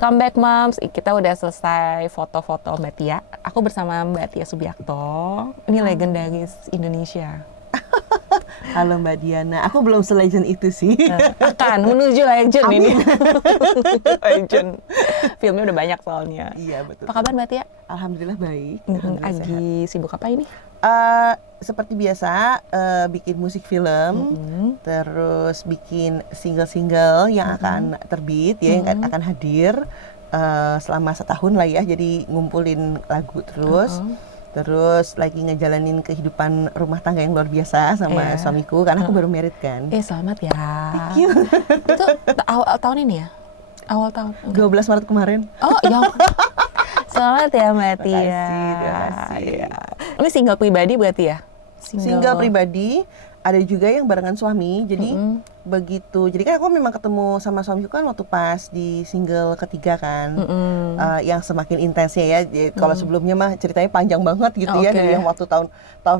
welcome back Moms. Kita udah selesai foto-foto Mbak Tia. Aku bersama Mbak Tia Subiakto. Ini legendaris Indonesia. Halo Mbak Diana, aku belum se-legend itu sih. Akan menuju legend ini. Legend. Filmnya udah banyak soalnya. Iya betul. Apa kabar Mbak Tia? Alhamdulillah baik. Lagi sibuk apa ini? Seperti biasa, bikin musik film, terus bikin single-single yang akan terbit, ya, yang akan hadir selama setahun lah ya. Jadi ngumpulin lagu terus. Terus lagi ngejalanin kehidupan rumah tangga yang luar biasa sama suamiku, karena aku baru married kan. Selamat ya. Thank you. Itu awal tahun ini ya? Awal tahun? 12 Maret kemarin. Oh ya. Selamat ya Mbak Tia. Terima kasih. Ya. Ini single pribadi berarti ya? Single pribadi, ada juga yang barengan suami. Jadi begitu. Jadi kan aku memang ketemu sama suamiku kan waktu pas di single ketiga kan, yang semakin intensnya ya. Kalau sebelumnya mah ceritanya panjang banget gitu ya, dari yang waktu tahun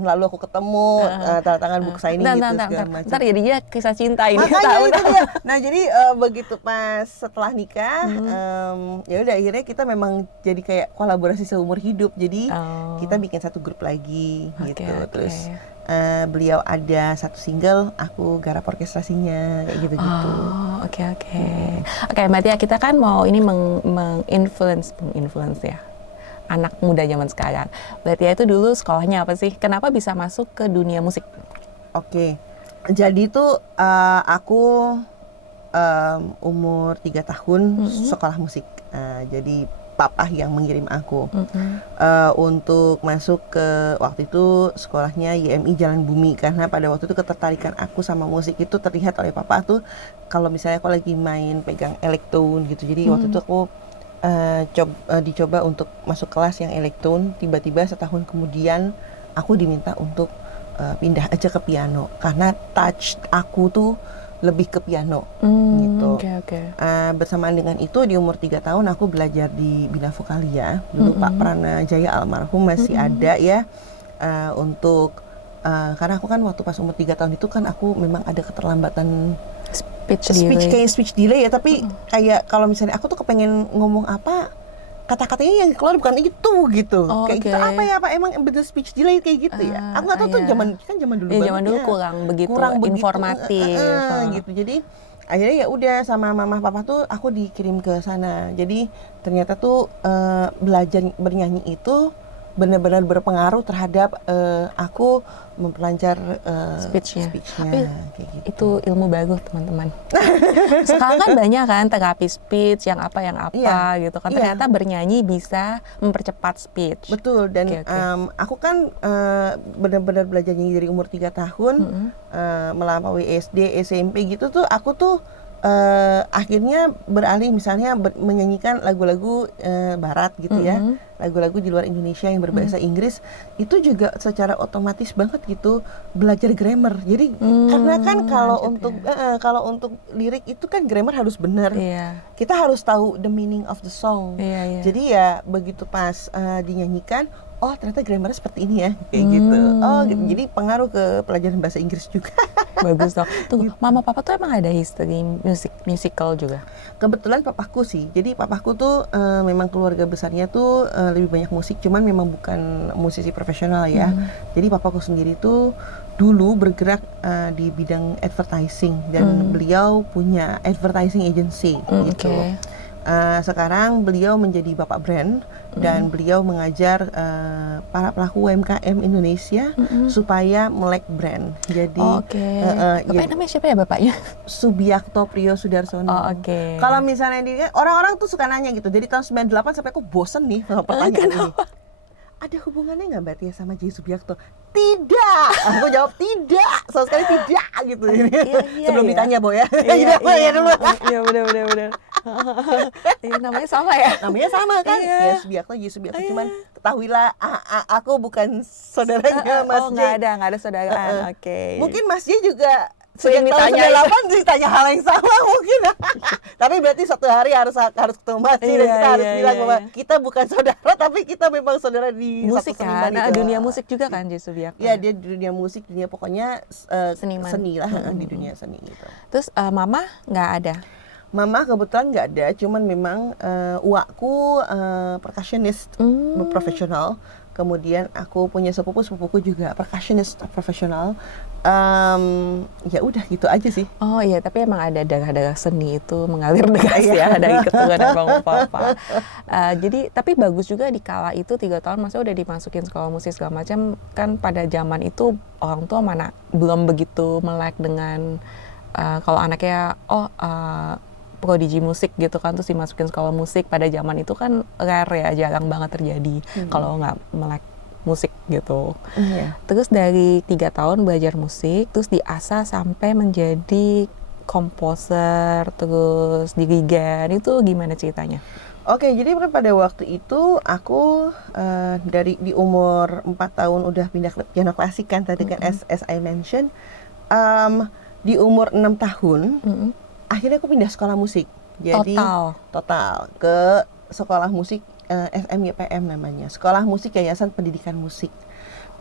lalu aku ketemu tanda tangan book signing gitu segala macam. Ntar jadinya kisah cinta ini. Makanya itu dia. Nah jadi begitu pas setelah nikah, ya udah akhirnya kita memang jadi kayak kolaborasi seumur hidup. Jadi kita bikin satu grup lagi gitu. Terus beliau ada satu single, aku garap orkestrasinya kayak gitu-gitu. Oke, Mbak Tia, kita kan mau ini menginfluence ya anak muda zaman sekarang. Mbak Tia itu dulu sekolahnya apa sih? Kenapa bisa masuk ke dunia musik? Oke. Jadi tuh aku umur 3 tahun sekolah musik. Jadi papa yang mengirim aku untuk masuk ke, waktu itu sekolahnya YMI Jalan Bumi, karena pada waktu itu ketertarikan aku sama musik itu terlihat oleh papa tuh kalau misalnya aku lagi main pegang elektron gitu. Jadi waktu itu aku dicoba untuk masuk kelas yang elektron. Tiba-tiba setahun kemudian aku diminta untuk pindah aja ke piano, karena touch aku tuh lebih ke piano gitu. Bersamaan dengan itu di umur 3 tahun aku belajar di Bina Vokalia. Dulu Pak Prana Jaya almarhum masih ada ya, untuk karena aku kan waktu pas umur 3 tahun itu kan aku memang ada keterlambatan speech delay ya, tapi kayak kalau misalnya aku tuh kepengen ngomong apa, kata-katanya yang keluar bukan itu gitu. Kayak gitu apa ya, apa emang betul speech delay kayak gitu ya. Aku nggak tahu tuh zaman dulu banget. Zaman dulu kurang begitu informatif. Gitu. Jadi akhirnya ya udah sama mama papa tuh aku dikirim ke sana. Jadi ternyata tuh belajar bernyanyi itu benar-benar berpengaruh terhadap aku memperlancar speech-nya kayak gitu. Itu ilmu baru teman-teman. Sekarang kan banyak kan terapi speech yang apa gitu kan. Ternyata bernyanyi bisa mempercepat speech. Betul. Dan aku kan benar-benar belajar nyanyi dari umur 3 tahun, melampaui SD, SMP gitu tuh aku tuh akhirnya beralih misalnya menyanyikan lagu-lagu barat gitu ya, lagu-lagu di luar Indonesia yang berbahasa Inggris, itu juga secara otomatis banget gitu belajar grammar. Jadi karena kan kalau untuk lirik itu kan grammar harus benar. Kita harus tahu the meaning of the song. Jadi ya begitu pas dinyanyikan, oh ternyata grammarnya seperti ini ya, kayak gitu. Jadi pengaruh ke pelajaran bahasa Inggris juga. Bagus dong. Tunggu, mama papa tuh emang ada history musical juga? Kebetulan papaku sih. Jadi papaku tuh memang keluarga besarnya tuh lebih banyak musik, cuman memang bukan musisi profesional ya. Jadi papaku sendiri tuh dulu bergerak di bidang advertising, dan beliau punya advertising agency gitu. Sekarang beliau menjadi bapak brand, dan beliau mengajar para pelaku UMKM Indonesia supaya melek brand. Jadi namanya siapa ya bapaknya? Subiakto Priyo Sudarsono. Kalau misalnya dia, orang-orang tuh suka nanya gitu. Jadi tahun 98 sampai aku bosen nih sama pertanyaan ini. Ada hubungannya nggak Mbak Tia sama J. Subiakto? Tidak. Aku jawab tidak, sama sekali tidak gitu. Sebelum ditanya Bo ya. Iya dulu. Iya benar. Namanya sama ya? Namanya sama kan? Ya Subiakto, J. Subiakto. Cuman ketahuilah aku bukan saudaranya Mas J. Nggak ada saudaraan. Mungkin Mas J juga sering ditanya ditanya hal yang sama mungkin. Tapi berarti suatu hari harus ketemu Mas J, dan kita harus bilang bahwa kita bukan saudara, tapi kita memang saudara di musik satu kan. gitu. Dunia musik juga kan J. Subiakto. Iya, dia di dunia musik, dunia pokoknya seniman. Seni lah, di dunia seni gitu. Terus mama nggak ada? Mama kebetulan nggak ada, cuman memang uakku percussionist profesional. Kemudian aku punya sepupuku juga percussionist profesional. Ya udah gitu aja sih. Oh iya, tapi emang ada darah-darah seni itu mengalir deras ya dari keturunan Bang Papa. Jadi tapi bagus juga di kala itu 3 tahun masa udah dimasukin sekolah musik segala macam, kan pada zaman itu orang tua mana belum begitu melek dengan kalau anaknya prodigi musik gitu kan, terus dimasukin sekolah musik pada zaman itu kan rare ya, jarang banget terjadi kalau nggak melek musik gitu. Terus dari 3 tahun belajar musik, terus diasah sampai menjadi komposer, terus dirigen, itu gimana ceritanya? Oke, jadi pada waktu itu aku di umur 4 tahun udah pindah ke piano klasik kan tadi kan as I mentioned. Di umur 6 tahun akhirnya aku pindah sekolah musik. Jadi total ke sekolah musik SMYPM namanya, Sekolah Musik Yayasan Pendidikan Musik.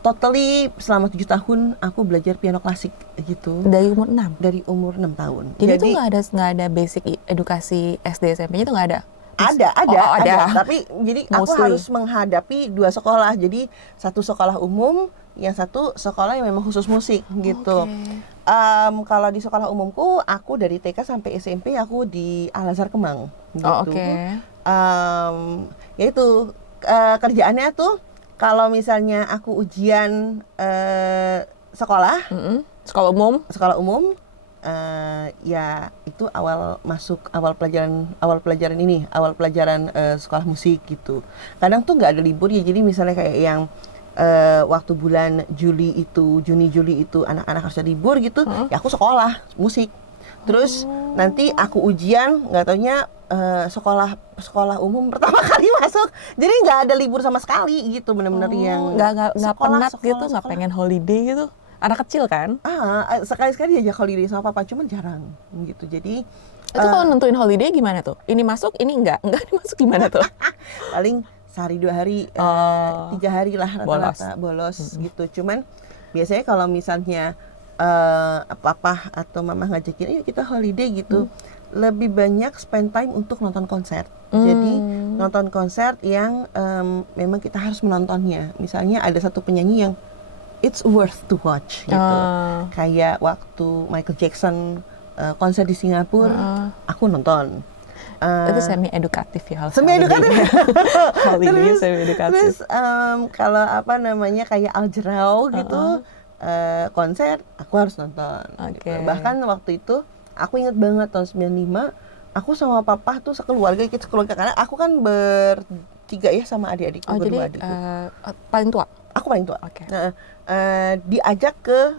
Totally selama 7 tahun aku belajar piano klasik gitu. Dari umur 6? Dari umur 6 tahun. Jadi itu nggak ada basic edukasi SD SMP-nya itu nggak ada? Ada. Tapi jadi aku harus menghadapi 2 sekolah. Jadi satu sekolah umum, yang satu sekolah yang memang khusus musik gitu. Kalau di sekolah umumku, aku dari TK sampai SMP aku di Al Azhar Kemang gitu. Yaitu kerjaannya tuh kalau misalnya aku ujian sekolah umum, ya itu awal pelajaran sekolah musik gitu. Kadang tuh nggak ada libur ya, jadi misalnya kayak yang waktu bulan Juni Juli itu anak-anak harus libur gitu, ya aku sekolah musik. Terus nanti aku ujian, nggak taunya sekolah umum pertama kali masuk, jadi nggak ada libur sama sekali gitu, bener-bener yang nggak penat gitu, nggak pengen holiday gitu. Anak kecil kan? Sekali-sekali aja holiday sama papa, cuman jarang gitu. Jadi itu kalau nentuin holiday gimana tuh? Ini masuk, ini enggak masuk gimana tuh? Paling sehari 2 hari, 3 hari lah rata-rata bolos gitu. Cuman biasanya kalau misalnya papa atau mama ngajakin, kita holiday gitu, lebih banyak spend time untuk nonton konser. Jadi nonton konser yang memang kita harus menontonnya. Misalnya ada satu penyanyi yang it's worth to watch gitu. Kayak waktu Michael Jackson konser di Singapura, aku nonton. Itu semi edukatif ya. Semi edukatif. Semi edukatif. Terus kalau kayak Al Jarreau gitu, konser aku harus nonton. Gitu. Bahkan waktu itu aku inget banget tahun 95, aku sama papa tuh sekeluarga karena aku kan bertiga ya sama adik-adikku, berdua adikku. Paling tua? Aku paling tua. Nah, diajak ke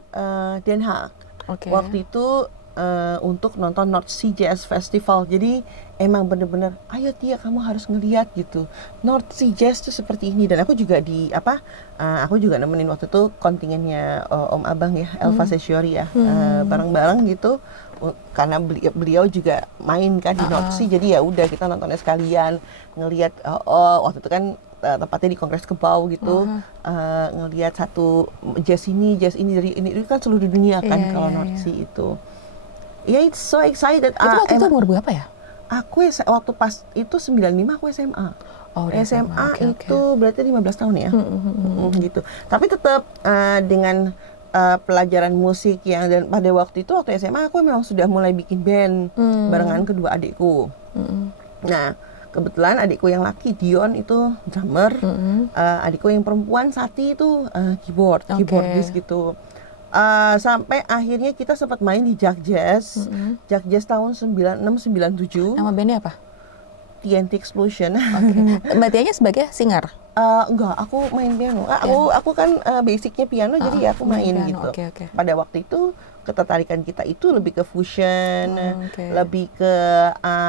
Den Haag. Waktu itu untuk nonton North Sea Jazz Festival. Jadi emang bener-bener, ayo Tia, kamu harus ngeliat gitu. North Sea Jazz tuh seperti ini. Dan aku juga aku juga nemenin waktu itu kontingennya Om Abang ya, Elva Sesiori ya, bareng-bareng gitu. Karena beliau juga main kan di North Sea, jadi ya udah kita nontonnya sekalian, ngelihat waktu itu kan tempatnya di Kongres Kebau gitu, ngelihat satu jazz ini dari ini kan seluruh dunia kan kalau North Sea itu. Ya, it's so excited. Itu waktu itu umur berapa ya? Aku waktu pas itu 95 aku SMA. SMA itu berarti 15 tahun ya. Gitu. Tapi tetap dengan pelajaran musik dan pada waktu SMA aku memang sudah mulai bikin band barengan kedua adikku. Nah, kebetulan adikku yang laki Dion itu drummer, adikku yang perempuan Sati itu keyboardis gitu. Sampai akhirnya kita sempat main di Jak Jazz tahun 96-97. Nama bandnya apa? TNT Explosion. Mbak Tianya sebagai singer? Enggak, aku main piano. Aku kan basicnya piano, jadi ya aku main piano, gitu. Pada waktu itu ketertarikan kita itu lebih ke fusion, lebih ke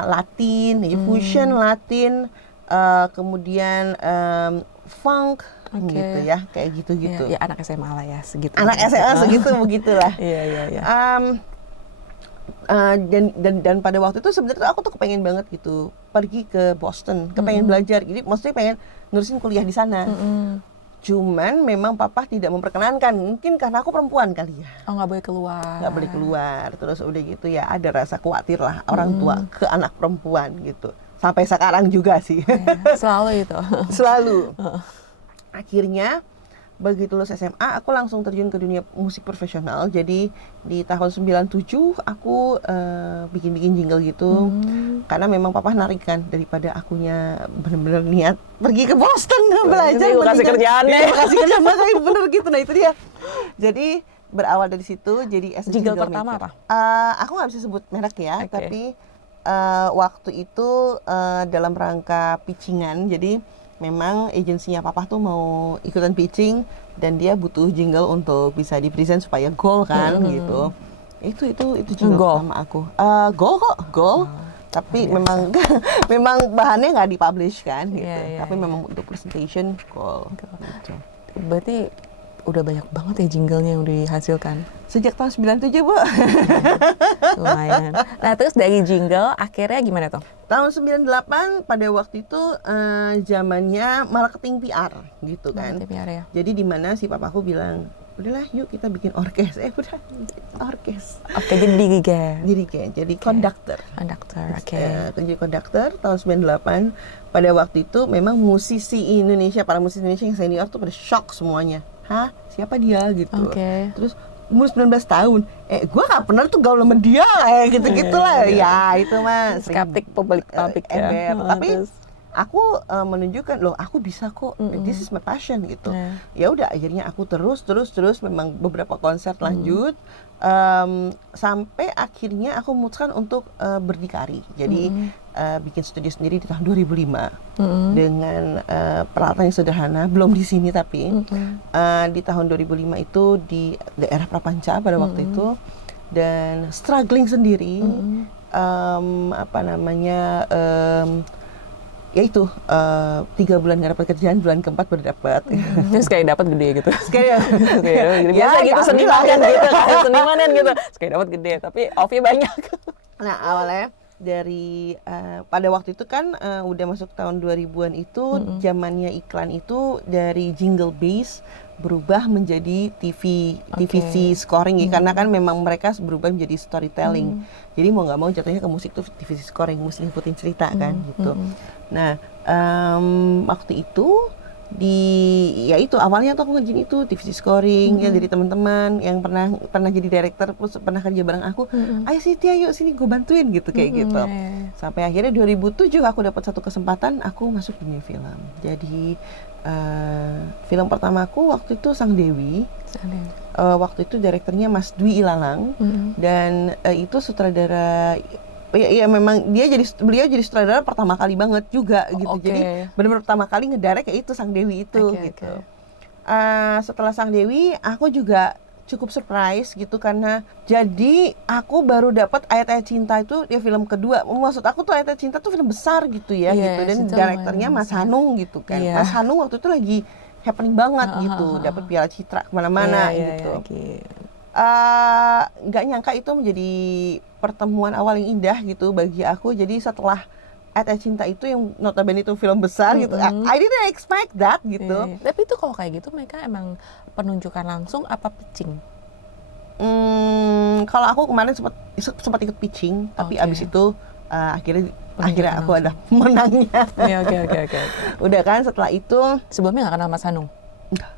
Latin, fusion Latin, kemudian funk. Gitu ya, kayak gitu-gitu. Ya anak SMA lah ya, segitu. Anak SMA segitu begitulah. Iya. Dan pada waktu itu sebenarnya aku tuh kepengen banget gitu pergi ke Boston, kepengen belajar, jadi maksudnya pengen nerusin kuliah di sana. Cuman memang papa tidak memperkenankan, mungkin karena aku perempuan kali ya. Oh, nggak boleh keluar. Nggak boleh keluar. Terus udah gitu ya ada rasa khawatir lah orang tua ke anak perempuan gitu. Sampai sekarang juga sih. Ya, selalu itu. Selalu. Akhirnya begitu lulus SMA aku langsung terjun ke dunia musik profesional. Jadi di tahun 97 aku bikin-bikin jingle gitu. Karena memang papa narik kan daripada akunya bener-bener niat pergi ke Boston belajar. Ini kasih kerjaan deh. Kasih kerjaan makanya bener gitu. Nah itu dia. Jadi berawal dari situ jadi as a Jingle jingle pertama maker. apa? Aku nggak bisa sebut merek ya, Oke. tapi waktu itu dalam rangka pitchingan. Jadi memang agensinya papa tuh mau ikutan pitching dan dia butuh jingle untuk bisa di-present supaya goal kan gitu. Itu jingle Goal. pertama aku. Goal kok, goal. Tapi memang memang bahannya nggak dipublish kan gitu. Iya, Tapi iya. memang untuk presentation goal. Gitu. Berarti udah banyak banget ya jinglenya yang udah dihasilkan. Sejak tahun 97, Bu. Lumayan. Nah, terus dari jingle akhirnya gimana tuh? Tahun 98 pada waktu itu zamannya marketing PR gitu kan. TPR ya. Jadi di mana si papaku bilang, udahlah yuk kita bikin orkes. Udah orkes. Oke, jadi dirigen. Dirigen, jadi konduktor. Konduktor, oke. Jadi konduktor tahun 98. Pada waktu itu memang musisi Indonesia, para musisi Indonesia yang senior tuh pada shock semuanya. Hah? Siapa dia gitu. Oke. Terus umur 19 tahun, gue gak pernah tuh gaul sama dia, gitu-gitu lah. Ya itu mah Skeptik publik ya. ember. Tapi Terus, aku menunjukkan loh aku bisa kok, this is my passion gitu. Yeah. Ya udah akhirnya aku terus memang beberapa konser lanjut sampai akhirnya aku memutuskan untuk berdikari. Jadi bikin studio sendiri di tahun 2005 dengan peralatan yang sederhana, belum di sini tapi di tahun 2005 itu di daerah Prapanca pada waktu itu dan struggling sendiri. Apa namanya? Ya itu 3 bulan nggak dapat kerjaan, bulan keempat baru dapat. terus kayak dapat gede gitu. Sekali Biasa gitu seniman kan gitu kan. Seniman kan gitu. Terus kayak dapat gede tapi off-nya banyak. Nah awalnya dari pada waktu itu kan udah masuk tahun 2000-an itu zamannya iklan itu dari jingle base berubah menjadi TVC scoring ya, karena kan memang mereka berubah menjadi storytelling. Jadi mau nggak mau jatuhnya ke musik tuh TVC scoring, mesti ngikutin cerita kan gitu. Nah waktu itu ya itu awalnya tuh aku ngejin itu TVC scoring ya dari teman-teman yang pernah jadi director terus pernah kerja bareng aku, ayo Siti ayo sini gue bantuin gitu kayak gitu. Sampai akhirnya 2007 aku dapat satu kesempatan aku masuk dunia film. Jadi film pertamaku waktu itu Sang Dewi. Waktu itu direkturnya Mas Dwi Ilalang dan itu sutradara. Ya memang beliau jadi sutradara pertama kali banget juga gitu. Jadi benar-benar pertama kali ngedirect ya itu Sang Dewi itu gitu. Setelah Sang Dewi aku juga cukup surprise gitu karena jadi aku baru dapat Ayat-Ayat Cinta itu ya film kedua. Maksud aku tuh Ayat-Ayat Cinta tuh film besar gitu ya gitu dan direkturnya Mas Hanung gitu kan. Mas Hanung waktu itu lagi happening banget gitu, dapat Piala Citra kemana-mana gitu. Nggak nyangka itu menjadi pertemuan awal yang indah gitu bagi aku. Jadi setelah Ayat-Ayat Cinta itu yang notabene itu film besar gitu, I didn't expect that gitu. Tapi itu kalau kayak gitu mereka emang penunjukan langsung apa pitching? Kalau aku kemarin sempat ikut pitching, tapi abis itu akhirnya aku ada menangnya. Oke. Udah kan setelah itu sebelumnya nggak kenal Mas Hanung? Enggak.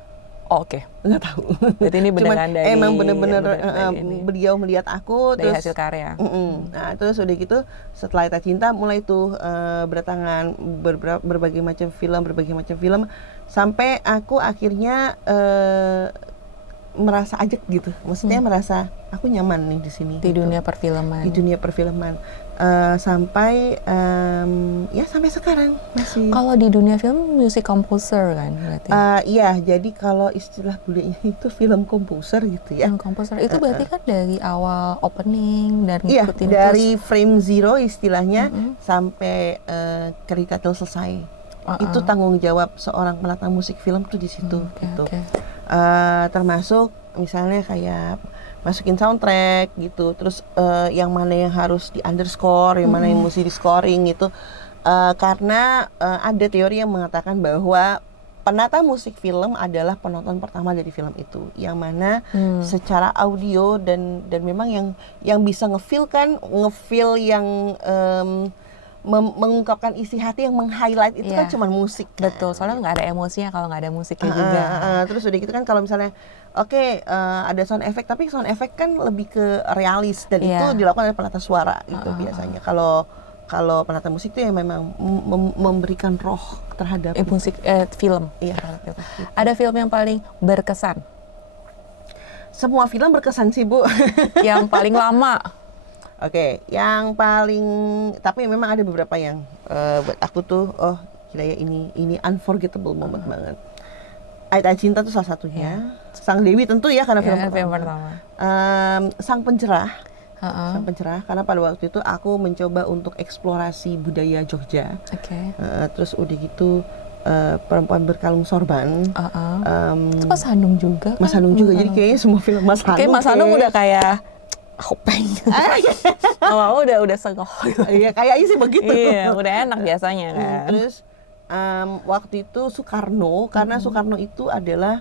Oke. Nggak tahu. Berarti ini beneran dari emang bener-bener beliau melihat aku dari terus hasil karya. Nah terus udah gitu setelah Ayat Cinta mulai tuh berdatangan berbagai macam film sampai aku akhirnya merasa ajak gitu, maksudnya merasa aku nyaman nih di sini di gitu. dunia perfilman. Sampai ya sampai sekarang masih. Kalau di dunia film music composer kan berarti. Iya, jadi kalau istilah bulenya itu film komposer gitu ya. Film komposer itu berarti kan dari awal opening dan ngikutin dari frame zero istilahnya sampai kredit title selesai. Itu tanggung jawab seorang penata musik film tuh di situ gitu. Termasuk misalnya kayak masukin soundtrack gitu, terus yang mana yang harus di underscore, yang mana yang mesti di scoring gitu, karena ada teori yang mengatakan bahwa penata musik film adalah penonton pertama dari film itu, yang mana secara audio dan memang yang bisa ngefeel yang mengungkapkan isi hati, yang meng-highlight itu kan cuma musik kan? Betul, soalnya nggak ada emosinya kalau nggak ada musiknya juga. Terus udah gitu kan kalau misalnya ada sound effect, tapi sound effect kan lebih ke realis dan itu dilakukan oleh penata suara gitu biasanya. Kalau penata musik itu yang memang memberikan roh terhadap musik film. Iya. Ada film yang paling berkesan? Semua film berkesan sih, Bu. Yang paling lama? Oke, yang paling, tapi memang ada beberapa yang buat aku tuh, gila ya, ini unforgettable moment banget. Aida Cinta tuh salah satunya. Sang Dewi tentu ya, karena film pertama. Sang Pencerah. Sang Pencerah, karena pada waktu itu aku mencoba untuk eksplorasi budaya Jogja. Terus udah gitu Perempuan Berkalung Sorban. Itu Mas Hanung juga kan? Mas Hanung juga, jadi kayaknya semua film Mas Hanung. Kayak Mas Hanung udah kayak Hopeng. Awal udah sengoh. Iya, kayaknya sih begitu. Iya, udah enak biasanya kan. Terus waktu itu Soekarno, karena Soekarno itu adalah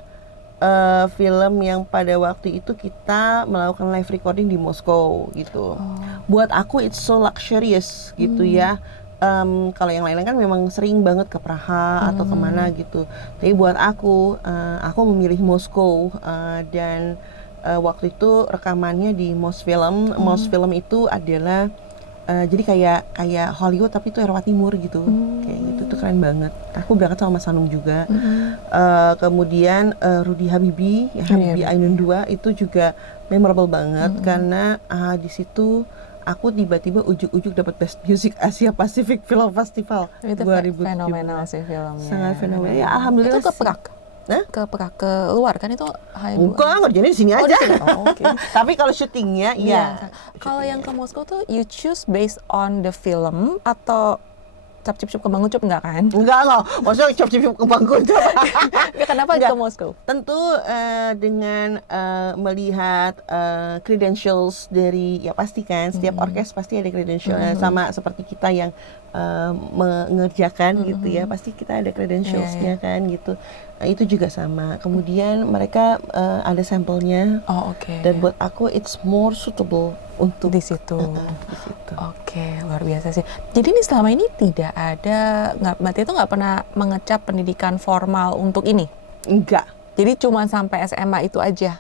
film yang pada waktu itu kita melakukan live recording di Moskow gitu. Buat aku it's so luxurious gitu ya. Kalau yang lain-lain kan memang sering banget ke Praha atau kemana gitu. Tapi buat aku memilih Moskow dan waktu itu rekamannya di Mosfilm. Mosfilm itu adalah jadi kayak Hollywood tapi itu Eropa Timur gitu. Kayak gitu tuh keren banget. Aku berangkat sama Mas Hanung juga. Kemudian Rudy Habibie Ainun 2 itu juga memorable banget karena di situ aku tiba-tiba ujuk-ujuk dapat Best Music Asia Pacific Film Festival 2017. Fenomenal sih filmnya. Sangat fenomenal. Ya alhamdulillah. Itu ke Prag. Ke luar kan itu bukan, ngerjainnya di sini aja. Okay. Tapi kalau syutingnya iya. Kalau yang ke Moskow tuh you choose based on the film atau cap cip ke Bang Ucup enggak kan? Enggak. Maksudnya cap cip ke Bang Ucup. Ya, kenapa ke Moskow? Tentu dengan melihat credentials dari, ya pasti kan setiap orkes pasti ada credentials sama seperti kita yang mengerjakan gitu ya, pasti kita ada credentialsnya kan gitu. Itu juga sama. Kemudian mereka ada sampelnya. Dan buat aku it's more suitable untuk di situ. Luar biasa sih. Jadi ini selama ini tidak ada, berarti itu nggak pernah mengecap pendidikan formal untuk ini? Enggak. Jadi cuma sampai SMA itu aja?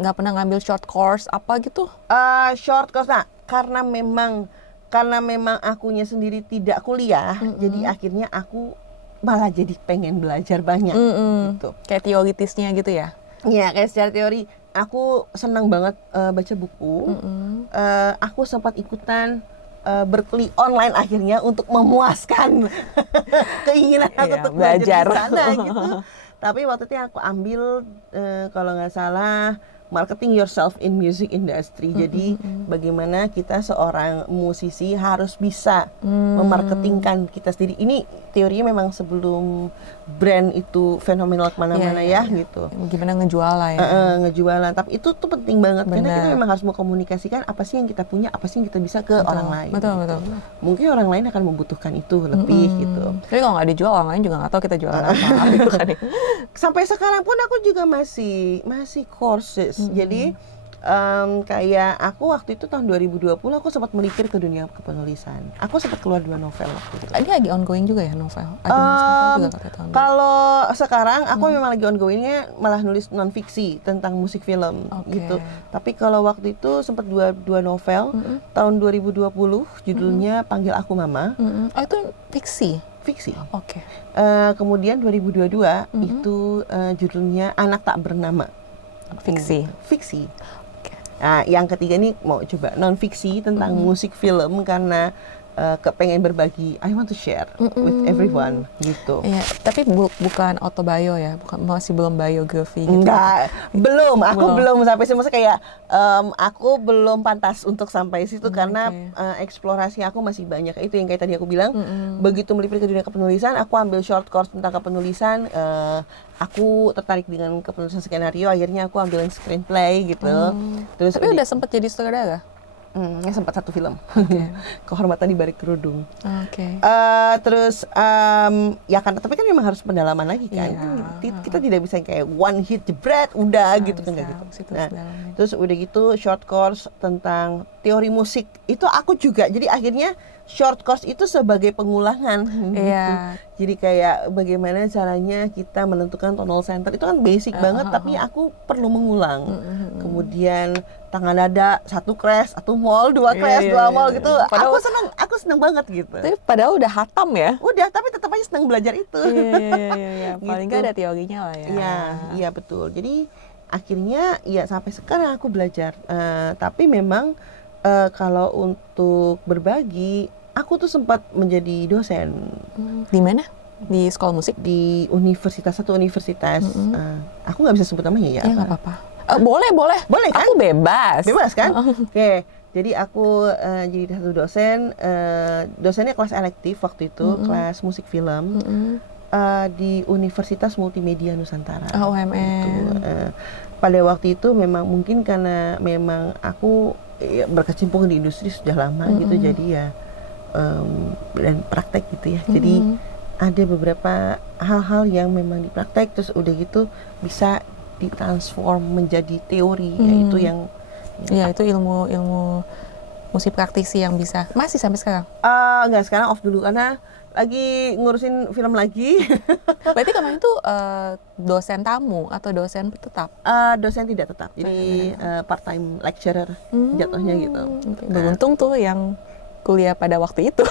Nggak pernah ngambil short course apa gitu? Short course, karena memang akunya sendiri tidak kuliah, jadi akhirnya aku malah jadi pengen belajar banyak gitu. Kayak teoritisnya gitu ya? Iya, kayak secara teori. Aku senang banget baca buku. Aku sempat ikutan Berkeley online akhirnya untuk memuaskan keinginan aku untuk belajar di sana gitu. Tapi waktu itu aku ambil kalau nggak salah marketing yourself in music industry. Jadi bagaimana kita seorang musisi harus bisa memarketingkan kita sendiri. Ini teorinya memang sebelum brand itu fenomenal kemana-mana ya gitu. Gimana ngejualan ya? Ngejualan. Tapi itu tuh penting banget karena kita memang harus mengkomunikasikan apa sih yang kita punya, apa sih yang kita bisa ke orang lain. Betul. Mungkin orang lain akan membutuhkan itu lebih gitu. Tapi kalau nggak dijual, orang lain juga nggak tahu kita jualan apa. Sampai sekarang pun aku juga masih courses. Jadi kayak aku waktu itu tahun 2020 aku sempat melipir ke dunia kepenulisan. Aku sempat keluar 2 novel waktu itu. Ini lagi ongoing juga ya novel? Kalau sekarang aku memang lagi ongoingnya malah nulis non-fiksi tentang musik film gitu. Tapi kalau waktu itu sempat dua novel tahun 2020 judulnya Panggil Aku Mama. Itu fiksi? Fiksi. Kemudian 2022 itu judulnya Anak Tak Bernama. Fiksi. Nah, yang ketiga nih mau coba non fiksi tentang musik film karena kepengen berbagi, I want to share with everyone gitu. Iya, tapi bukan autobio ya, masih belum biografi gitu. Enggak, aku belum sampai situ, maksudnya kayak aku belum pantas untuk sampai situ karena eksplorasi aku masih banyak. Itu yang kayak tadi aku bilang, begitu melipir ke dunia kepenulisan, aku ambil short course tentang kepenulisan, aku tertarik dengan kepenulisan skenario, akhirnya aku ambil screenplay gitu. Terus tapi udah sempet jadi sutradara? Ya sempat satu film. Oke. Kehormatan di Balik Kerudung. Oke. Terus ya kan, tapi kan memang harus pendalaman lagi kan. Iya. Kita tidak bisa kayak one hit jebret udah Nggak gitu kan, bisa, nggak gitu. harus itu harus dalamin. Terus udah gitu short course tentang teori musik itu aku juga. Jadi akhirnya short course itu sebagai pengulangan gitu. Iya. Jadi kayak bagaimana caranya kita menentukan tonal center itu kan basic banget, tapi aku perlu mengulang. Kemudian tangan dada, 1 crash, 1 mall, 2 crash, 2 mall gitu. Padahal, aku seneng banget gitu. tapi padahal udah hatam ya. Udah, tapi tetap aja seneng belajar itu. Iya. Paling nggak Gitu. ada teorinya lah ya. Iya betul. Jadi akhirnya ya sampai sekarang aku belajar. Tapi memang kalau untuk berbagi, aku tuh sempat menjadi dosen Di mana? Di sekolah musik? di satu universitas. Aku nggak bisa sebut namanya ya. Ya nggak apa-apa. Boleh. Boleh kan? Aku bebas. Bebas kan? Oke. Jadi aku jadi satu dosen. Dosennya kelas elektif waktu itu, kelas musik film. Di Universitas Multimedia Nusantara. UMN. Gitu. Pada waktu itu memang mungkin karena memang aku berkecimpung di industri sudah lama gitu, jadi ya dan praktek gitu ya. Jadi ada beberapa hal-hal yang memang dipraktek, terus udah gitu bisa ditransform menjadi teori, yaitu yang Iya, itu ilmu musik praktisi yang bisa masih sampai sekarang. Enggak, sekarang off dulu karena lagi ngurusin film lagi. Berarti kemarin tuh dosen tamu atau dosen tetap? Dosen tidak tetap, jadi part time lecturer jatuhnya gitu. Okay. Beruntung tuh yang kuliah pada waktu itu.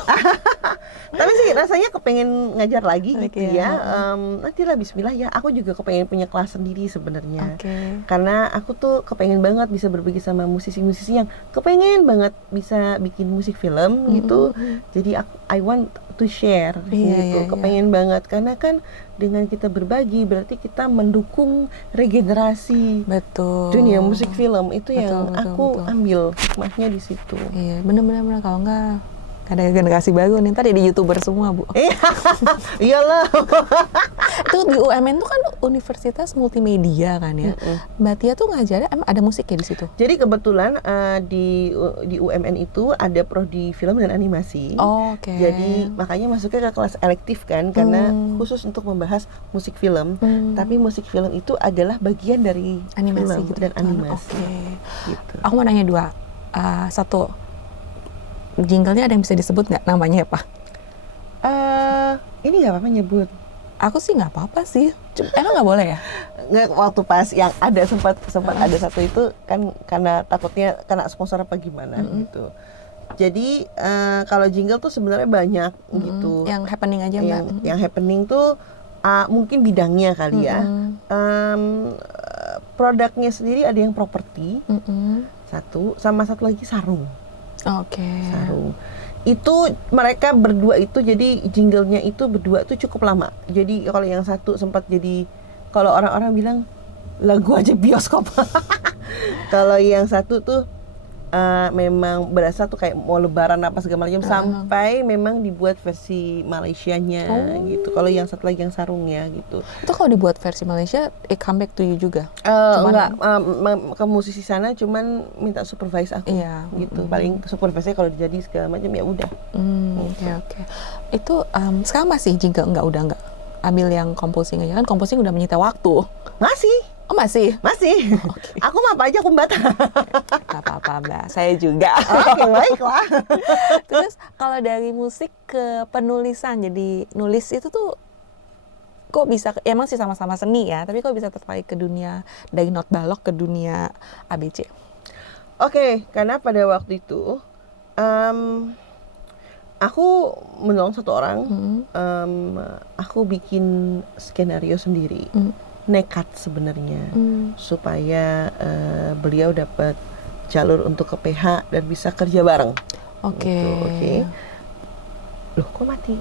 Tapi sih rasanya kepengen ngajar lagi gitu Okay. ya. Nantilah bismillah ya. Aku juga kepengen punya kelas sendiri sebenarnya. Okay. Karena aku tuh kepengen banget bisa berbagi sama musisi-musisi yang kepengen banget bisa bikin musik film gitu. Jadi I want to share gitu. Kepengen banget karena kan dengan kita berbagi berarti kita mendukung regenerasi dunia musik film. Itu yang aku ambil hikmahnya di situ. Iya, bener-bener kalau enggak ada generasi baru nih, ntar jadi YouTuber semua, Bu. Iyalah. Itu di UMN tuh kan Universitas Multimedia kan ya. Mbak Tia tuh ngajarnya emang ada musiknya di situ. Jadi kebetulan di UMN itu ada prodi film dan animasi. Oke. Jadi makanya masuknya ke kelas elektif kan, karena khusus untuk membahas musik film. Tapi musik film itu adalah bagian dari animasi film gitu dan animasi. Gitu. Aku mau nanya 2. Satu, jinglenya ada yang bisa disebut nggak namanya apa? Ini nggak apa-apa nyebut. Aku sih nggak apa-apa sih. Emang nggak boleh ya? Nggak, waktu pas yang ada sempat ada satu itu kan karena takutnya kena sponsor apa gimana gitu. Jadi kalau jingle tuh sebenarnya banyak gitu. Yang happening aja Mbak. Yang happening tuh mungkin bidangnya kali ya. Produknya sendiri ada yang properti. Satu lagi sarung. Oke. Sarung. Itu mereka berdua itu, jadi jinglenya itu berdua itu cukup lama. Jadi kalau yang satu sempat jadi, kalau orang-orang bilang lagu aja bioskop. Kalau yang satu tuh memang berasa tuh kayak mau lebaran apa segala macam, sampai memang dibuat versi Malaysianya gitu. Kalau yang satu lagi yang sarungnya gitu. Itu kalau dibuat versi Malaysia, come back to you juga? Enggak, ke musisi sana cuman minta supervise aku gitu. Paling supervise-nya kalau jadi segala macam ya udah. Oke. Itu sekarang masih jingle udah enggak? Ambil yang composing aja kan, composing udah menyita waktu. Masih. Oh masih? Masih. Okay. Aku mah apa aja aku mbak. Gak apa-apa Mbak, saya juga. Oke, baiklah. Terus kalau dari musik ke penulisan, jadi nulis itu tuh kok bisa, emang sih sama-sama seni ya, tapi kok bisa tertarik ke dunia, dari not balok ke dunia ABC? Oke, karena pada waktu itu aku menolong satu orang, aku bikin skenario sendiri. Nekat sebenarnya supaya beliau dapat jalur untuk ke PH dan bisa kerja bareng. Oke. Gitu, oke. Loh, kok mati?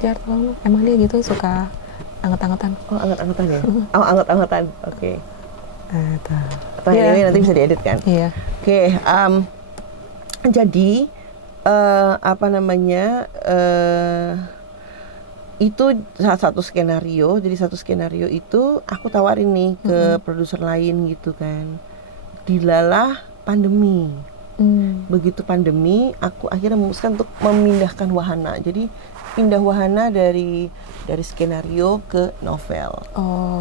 Jar, tolong. Emang dia gitu suka anget-angetan? Oh, anget-angetan ya? Oh, anget-angetan. Oke. Atau Yeah. ini nanti bisa diedit kan? Iya. Oke. Jadi apa namanya? Itu salah satu skenario. Jadi satu skenario itu aku tawarin nih ke produser lain gitu kan. Dilalah pandemi. Begitu pandemi, aku akhirnya memutuskan untuk memindahkan wahana. Jadi pindah wahana dari skenario ke novel.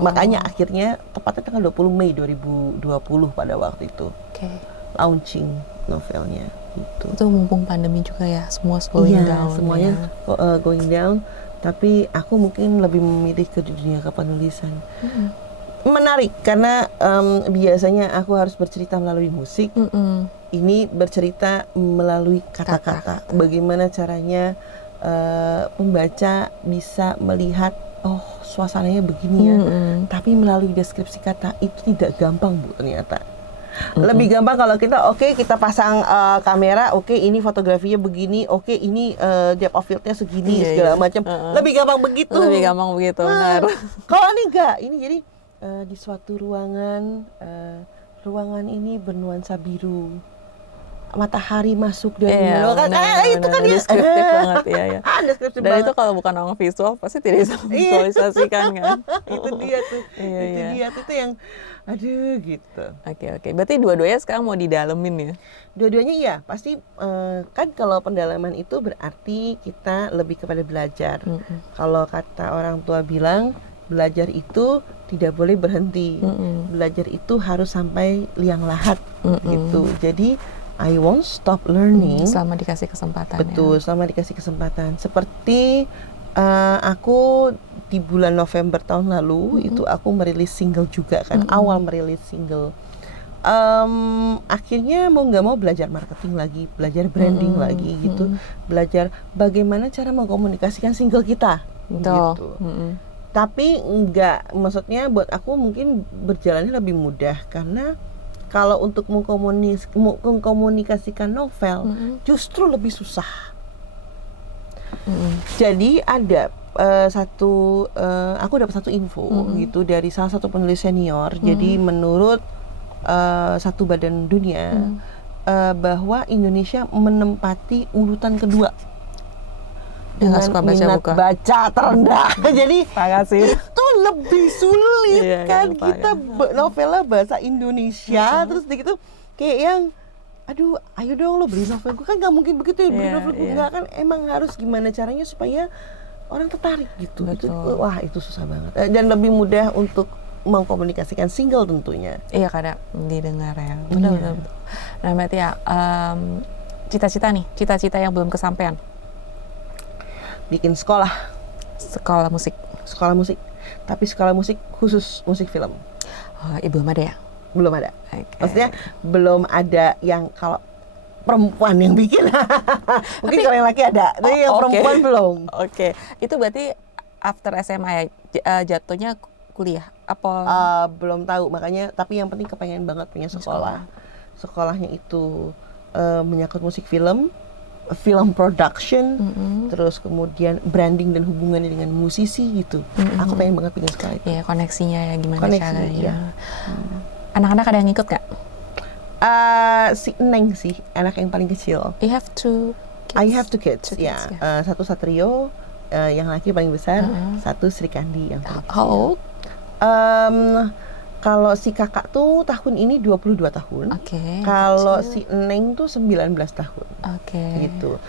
Makanya akhirnya tepatnya tanggal 20 Mei 2020 pada waktu itu launching novelnya gitu. Itu mumpung pandemi juga ya, semua slowing down. Semuanya going down. Tapi aku mungkin lebih memilih ke dunia kepenulisan. Menarik karena biasanya aku harus bercerita melalui musik. Ini bercerita melalui kata-kata. Bagaimana caranya pembaca bisa melihat, oh suasananya begini ya. Tapi melalui deskripsi kata itu tidak gampang, Bu, ternyata. Lebih gampang kalau kita pasang kamera, ini fotografinya begini, ini depth of field-nya segini, segala macam. Lebih gampang begitu. Lebih gampang begitu, benar. Kalau ini enggak, ini jadi di suatu ruangan ini bernuansa biru, matahari masuk dari itu kan deskriptif banget ya. Deskriptif Dan banget. itu kalau bukan orang visual pasti tidak bisa visualisasikan kan. Itu dia tuh. Iya. Itu yang aduh gitu. Oke. Berarti dua-duanya sekarang mau didalemin ya? Dua-duanya iya, pasti kan kalau pendalaman itu berarti kita lebih kepada belajar. Kalau kata orang tua bilang, belajar itu tidak boleh berhenti. Belajar itu harus sampai liang lahat gitu. Jadi I won't stop learning. Selama dikasih kesempatan. Betul, selama dikasih kesempatan. Seperti aku di bulan November tahun lalu itu aku merilis single juga kan, awal merilis single. Akhirnya mau nggak mau belajar marketing lagi, belajar branding lagi gitu, belajar bagaimana cara mengkomunikasikan single kita. Gitu. Tapi maksudnya buat aku mungkin berjalannya lebih mudah karena kalau untuk mengkomunikasikan novel justru lebih susah. Jadi ada aku dapat satu info gitu dari salah satu penulis senior. Jadi menurut satu badan dunia bahwa Indonesia menempati urutan kedua dengan minat baca terendah. Jadi itu lebih sulit kan kita novelnya bahasa Indonesia terus gitu kayak yang aduh ayo dong lo beli novelku, kan nggak mungkin begitu ya, beli novelku nggak kan, emang harus gimana caranya supaya orang tertarik gitu. Itu itu susah banget dan lebih mudah untuk mengkomunikasikan single tentunya. Iya, karena didengar ya. Betul. Nah berarti ya cita-cita yang belum kesampaian. Bikin sekolah musik, tapi sekolah musik khusus musik film. Belum ada ya? Belum ada. Maksudnya belum ada yang kalau perempuan yang bikin. Mungkin kalau yang laki ada, tapi yang perempuan belum. Itu berarti after SMA jatuhnya kuliah? Belum tahu, makanya tapi yang penting kepengen banget punya sekolah. Sekolahnya itu menyangkut musik film production, terus kemudian branding dan hubungannya dengan musisi gitu. Aku pengen banget punya sekolah itu. Iya, koneksinya ya gimana caranya. Iya. Anak-anak ada yang ngikut nggak? Si Neng sih, anak yang paling kecil. I have two kids. Satu Satrio, yang laki paling besar, satu Sri Kandi yang paling kecil. How old? Kalau si kakak tuh tahun ini 22 tahun. Kalau si Neng tuh 19 tahun. Gitu.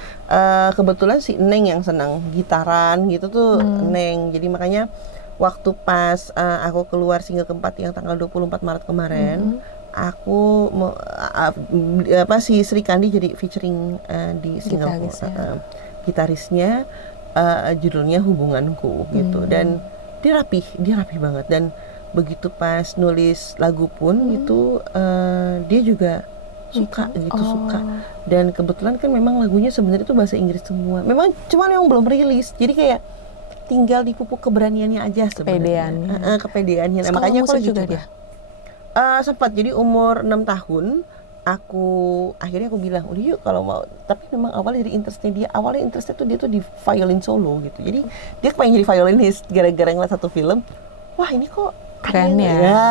Kebetulan si Neng yang senang gitaran gitu tuh Neng. Jadi makanya waktu pas aku keluar single keempat yang tanggal 24 Maret kemarin, aku si Sri Kandi jadi featuring di single gitarisnya, judulnya Hubunganku gitu. Dan dia rapih banget, dan begitu pas nulis lagu pun gitu dia juga suka. Dan kebetulan kan memang lagunya sebenarnya itu bahasa Inggris semua, memang cuman yang belum rilis, jadi kayak tinggal dipupuk keberaniannya aja sebenarnya. Kepedeannya. Nah, makanya aku juga dia sempat, jadi umur 6 tahun akhirnya aku bilang udah yuk kalau mau, tapi memang awalnya dari interestnya dia tuh di violin solo gitu, jadi dia pengen jadi violinis gara-gara ngeliat satu film, wah ini kok keren ya,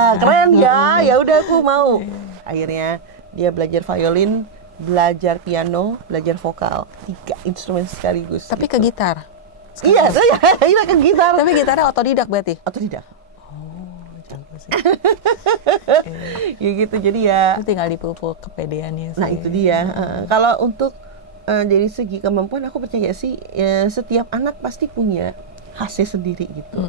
ya udah aku mau. Akhirnya dia belajar violin, belajar piano, belajar vokal, 3 instrumen sekaligus. Tapi gitu. ke gitar? Iya, ke gitar. Tapi gitarnya otodidak berarti? Otodidak. sih. Ya gitu, jadi ya. Itu tinggal dipupuk kepedeannya sih. Nah itu dia. Kalau untuk dari segi kemampuan, aku percaya sih setiap anak pasti punya khasnya sendiri gitu.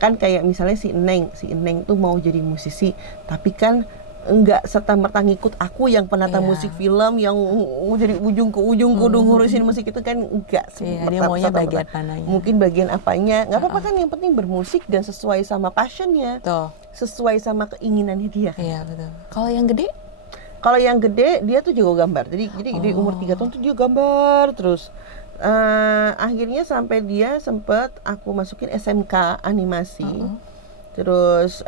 Kan kayak misalnya si Eneng tuh mau jadi musisi, tapi kan enggak serta-merta ngikut aku yang penata musik film yang dari ujung ke ujung kudu ngurusin musik itu kan enggak. Dia maunya bagian mananya. Mungkin bagian apanya, nggak apa-apa kan, yang penting bermusik dan sesuai sama passionnya, sesuai sama keinginannya dia. Iya betul. Kalau yang gede? Kalau yang gede dia tuh jago gambar. Jadi di umur 3 tahun tuh dia gambar terus. Akhirnya sampai dia sempet aku masukin SMK animasi. Terus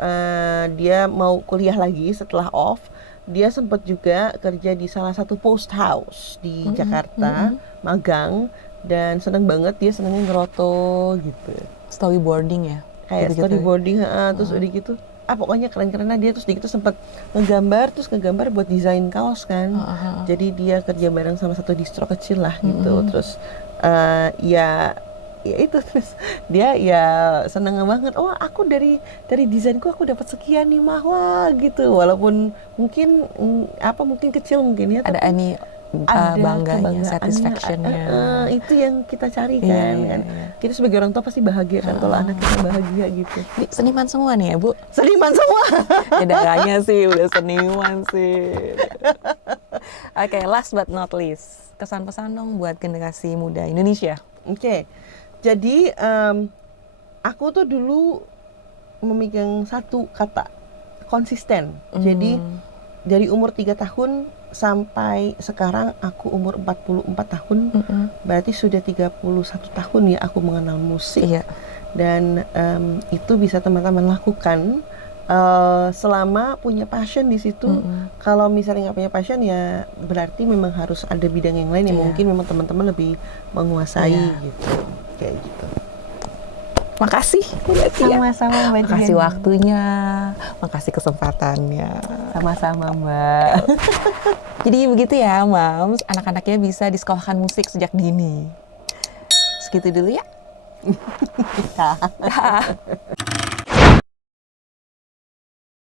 dia mau kuliah lagi setelah off. Dia sempat juga kerja di salah satu post house di Jakarta, magang, dan seneng banget, dia senengnya ngeroto gitu. Storyboarding ya? Kayak storyboarding, terus udah gitu. Pokoknya keren-keren. Dia terus gitu sempat ngegambar buat desain kaos kan. Jadi dia kerja bareng sama satu distro kecil lah gitu. Terus ya itu, terus dia ya seneng banget. Oh, aku dari desainku aku dapat sekian nih mah, wah gitu. Walaupun mungkin mungkin kecil mungkin ya. Ada bangganya, satisfactionnya. Itu yang kita cari kan. Kita sebagai orang tua pasti bahagia kan kalau anak kita bahagia gitu. Seniman semua nih ya Bu? Seniman semua. Ya darahnya sih udah seniman sih. Oke, last but not least, kesan-pesan dong buat generasi muda Indonesia. Oke. Jadi aku tuh dulu memegang satu kata, konsisten. Jadi dari umur 3 tahun sampai sekarang aku umur 44 tahun, berarti sudah 31 tahun ya aku mengenal musik. Dan itu bisa teman-teman lakukan selama punya passion di situ. Kalau misalnya nggak punya passion ya berarti memang harus ada bidang yang lain yang mungkin memang teman-teman lebih menguasai gitu. Kayak gitu. Makasih sama-sama Mbak. Makasih waktunya, makasih kesempatannya. Sama-sama Mbak. Jadi begitu ya Mams, anak-anaknya bisa disekolahkan musik sejak dini. Segitu dulu ya.